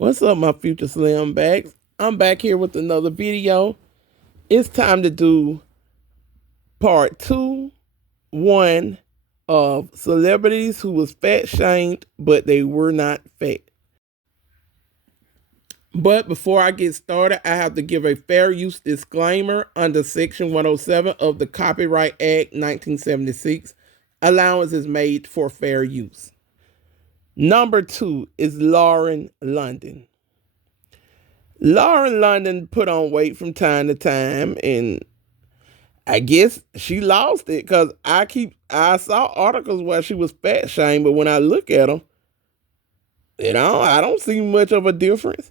What's up, my future slim bags? I'm back here with another video. It's time to do part 2, 1 of celebrities who was fat shamed, but they were not fat. But before I get started, I have to give a fair use disclaimer under Section 107 of the Copyright Act 1976. Allowance is made for fair use. Number 2 is Lauren London. Lauren London put on weight from time to time, and I guess she lost it because I saw articles where she was fat shamed, but when I look at them, I don't see much of a difference.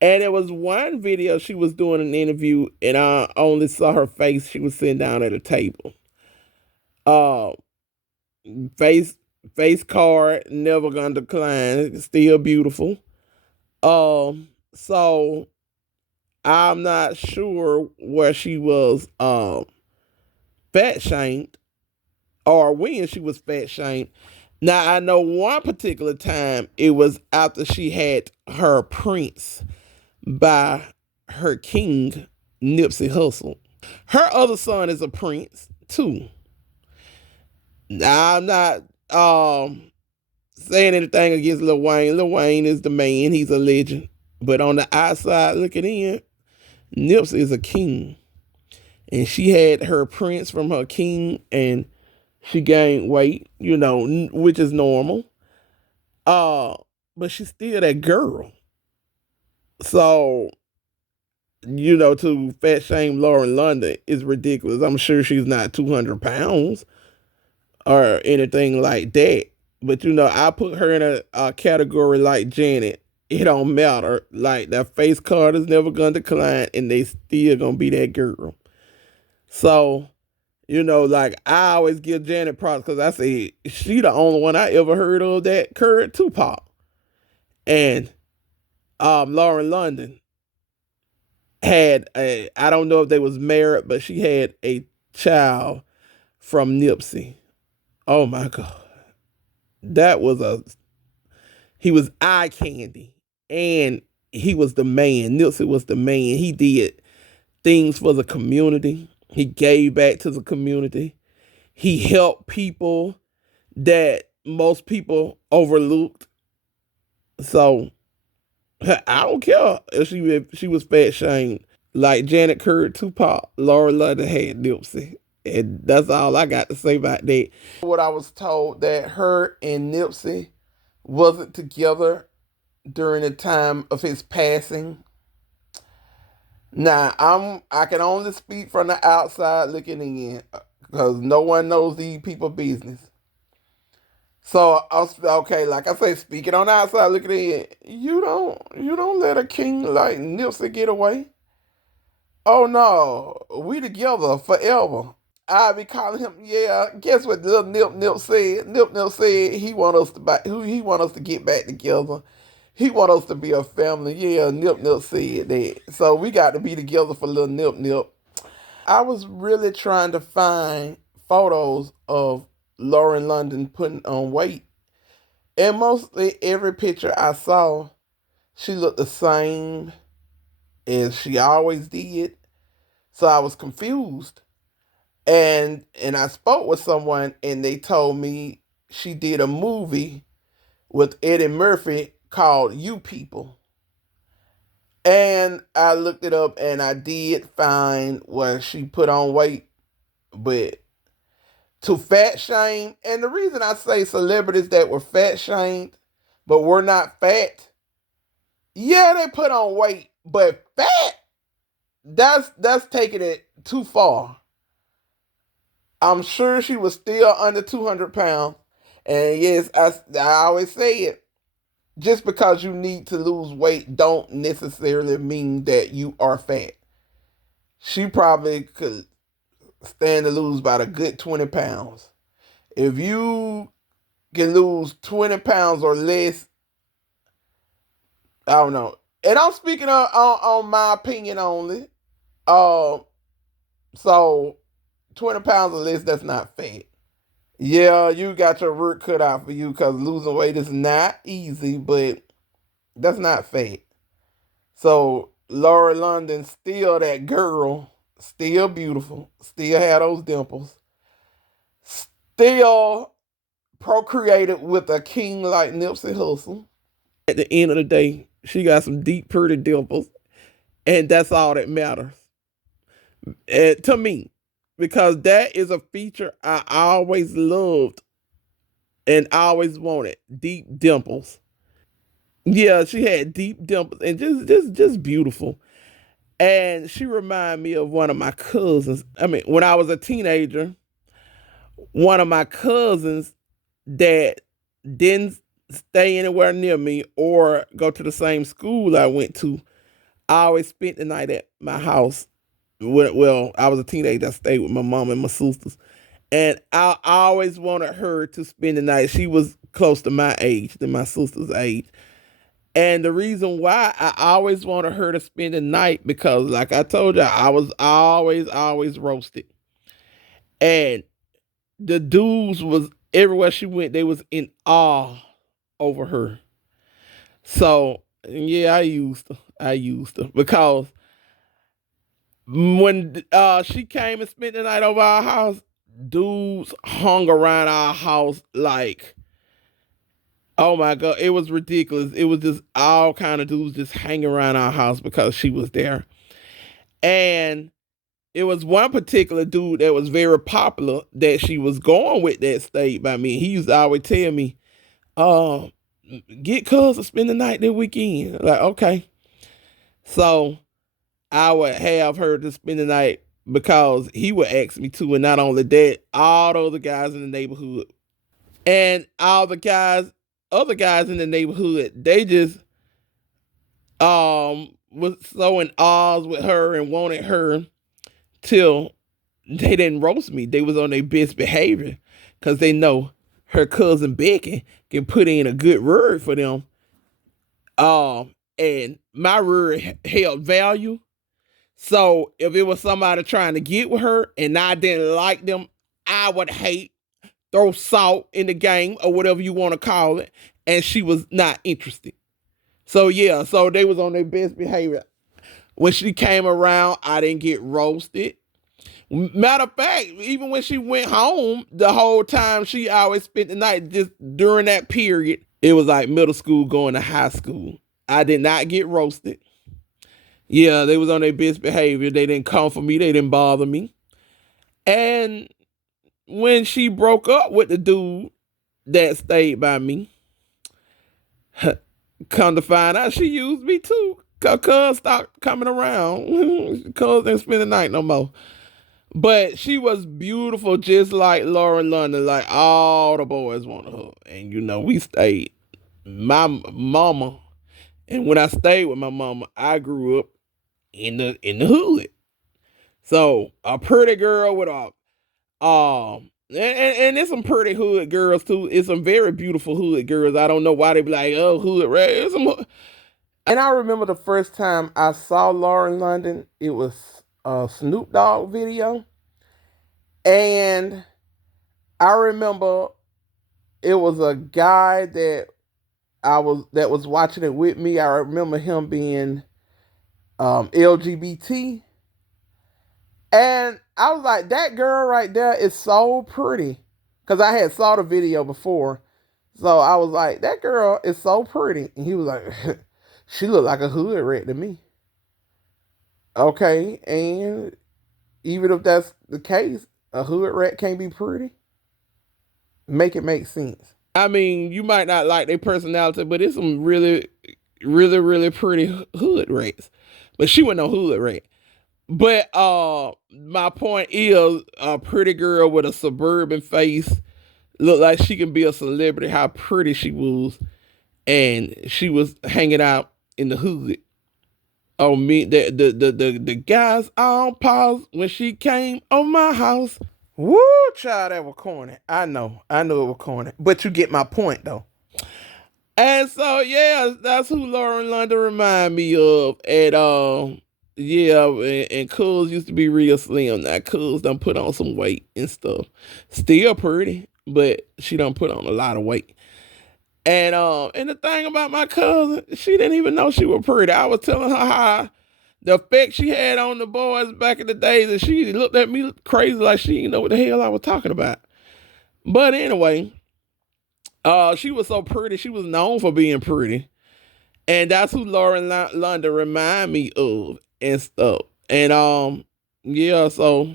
And there was one video she was doing an interview, and I only saw her face. She was sitting down at a table. Uh, face card never gonna decline. Still beautiful. So I'm not sure where she was fat shamed or when she was fat shamed. Now I know one particular time it was after she had her Prince by her king, Nipsey Hussle. Her other son is a prince too. Now I'm not saying anything against Lil Wayne. Lil Wayne is the man, he's a legend. But on the outside looking in, Nipsey is a king. And she had her prince from her king, and she gained weight, which is normal. But she's still that girl. So, to fat shame Lauren London is ridiculous. I'm sure she's not 200 pounds or anything like that. But, I put her in a category like Janet. It don't matter. Like, that face card is never going to decline, and they still going to be that girl. So, like I always give Janet props because I say she the only one I ever heard of that curved Tupac. And Lauren London had I don't know if they was married, but she had a child from Nipsey. Oh my God. He was eye candy. And he was the man. Nipsey was the man. He did things for the community. He gave back to the community. He helped people that most people overlooked. So I don't care if she was fat shamed. Like Janet curved Tupac, Laura London had Nipsey. And that's all I got to say about that. What I was told that her and Nipsey wasn't together during the time of his passing. Now I can only speak from the outside looking in because no one knows these people business. So okay, like I say, speaking on the outside looking in, you don't let a king like Nipsey get away. Oh no, we together forever. I be calling him. Yeah, guess what? Little Nip said. Nip said he want us to he want us to get back together. He want us to be a family. Yeah, Nip said that. So we got to be together for little Nip. I was really trying to find photos of Lauren London putting on weight. And mostly every picture I saw, she looked the same as she always did. So I was confused. And I spoke with someone and they told me she did a movie with Eddie Murphy called You People. And I looked it up and I did find where she put on weight, but to fat shame, and the reason I say celebrities that were fat shamed but were not fat, yeah, they put on weight, but fat, that's taking it too far. I'm sure she was still under 200 pounds. And yes, I always say it. Just because you need to lose weight don't necessarily mean that you are fat. She probably could stand to lose about a good 20 pounds. If you can lose 20 pounds or less, I don't know. And I'm speaking on my opinion only. Um, so 20 pounds or less, that's not fat. Yeah, you got your work cut out for you because losing weight is not easy, but That's not fat. So Laura London still that girl, still beautiful, still had those dimples, still procreated with a king like Nipsey Hussle. At the end of the day, she got some deep, pretty dimples, and that's all that matters to me, because that is a feature I always loved and always wanted: deep dimples. Yeah, she had deep dimples and just beautiful. And she reminded me of one of my cousins. I mean, when I was a teenager, one of my cousins that didn't stay anywhere near me or go to the same school I went to, I always spent the night at my house. Well, I was a teenager. I stayed with my mom and my sisters. And I always wanted her to spend the night. She was close to my age, to my sister's age. And the reason why I always wanted her to spend the night, because like I told you, I was always roasted. And the dudes was everywhere she went, they was in awe over her. So yeah, I used her because when she came and spent the night over our house, dudes hung around our house like, oh my god, it was ridiculous. It was just all kind of dudes just hanging around our house because she was there. And it was one particular dude that was very popular that she was going with that stayed by me. He used to always tell me, "Oh, get cuz to spend the night that weekend." Like, okay. So I would have her to spend the night because he would ask me to, and not only that, all the other guys in the neighborhood and all the guys, other guys in the neighborhood, they just was so in awe with her and wanted her till they didn't roast me. They was on their best behavior because they know her cousin Becky can put in a good word for them. And my word held value. So if it was somebody trying to get with her and I didn't like them, I would hate, throw salt in the game or whatever you want to call it. And she was not interested. So yeah, so they was on their best behavior. When she came around, I didn't get roasted. Matter of fact, even when she went home, the whole time she always spent the night just during that period. It was like middle school going to high school. I did not get roasted. Yeah, they was on their best behavior. They didn't come for me. They didn't bother me. And when she broke up with the dude that stayed by me, come to find out she used me too. Cuz stopped coming around. Cuz didn't spend the night no more. But she was beautiful, just like Lauren London. Like all the boys wanted her, and we stayed. My mama, and when I stayed with my mama, I grew up in the hood. So a pretty girl with a and there's some pretty hood girls too. It's some very beautiful hood girls. I don't know why they be like, oh, hood rat. And I remember the first time I saw Lauren London, it was a Snoop Dogg video. And I remember it was a guy that was watching it with me. I remember him being LGBT. And I was like, that girl right there is so pretty. Because I had saw the video before. So I was like, that girl is so pretty. And he was like, she looked like a hood rat to me. Okay, and even if that's the case, a hood rat can't be pretty. Make it make sense. I mean, you might not like their personality, but it's some really, really, really pretty hood rats. But she wasn't no hood rat. But my point is, a pretty girl with a suburban face looked like she can be a celebrity. How pretty she was, and she was hanging out in the hood. Oh, me, the guys on pause when she came on my house. Woo, child, that was corny. I knew it was corny, but you get my point though. And so yeah, that's who Lauren London remind me of. And yeah, and Cuz used to be real slim. Now Cuz done put on some weight and stuff. Still pretty, but she done put on a lot of weight. And the thing about my cousin, she didn't even know she was pretty. I was telling her how the effect she had on the boys back in the days, and she looked at me crazy like she didn't know what the hell I was talking about. But anyway, she was so pretty. She was known for being pretty, and that's who Lauren London remind me of and stuff. And yeah, so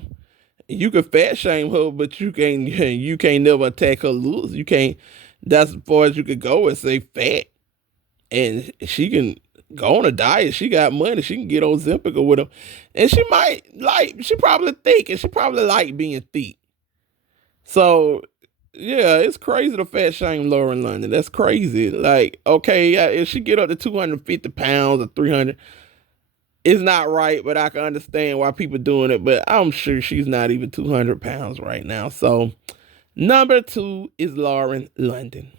you can fat shame her, but you can't never attack her looks. You can't. That's as far as you could go and say fat, and she can go on a diet. She got money. She can get Ozempic with him, and she might like. She probably thick, and she probably like being thick. So yeah, it's crazy to fat shame Lauren London. That's crazy. Like, okay, yeah, if she get up to 250 pounds or 300, it's not right. But I can understand why people doing it. But I'm sure she's not even 200 pounds right now. So number two is Lauren London.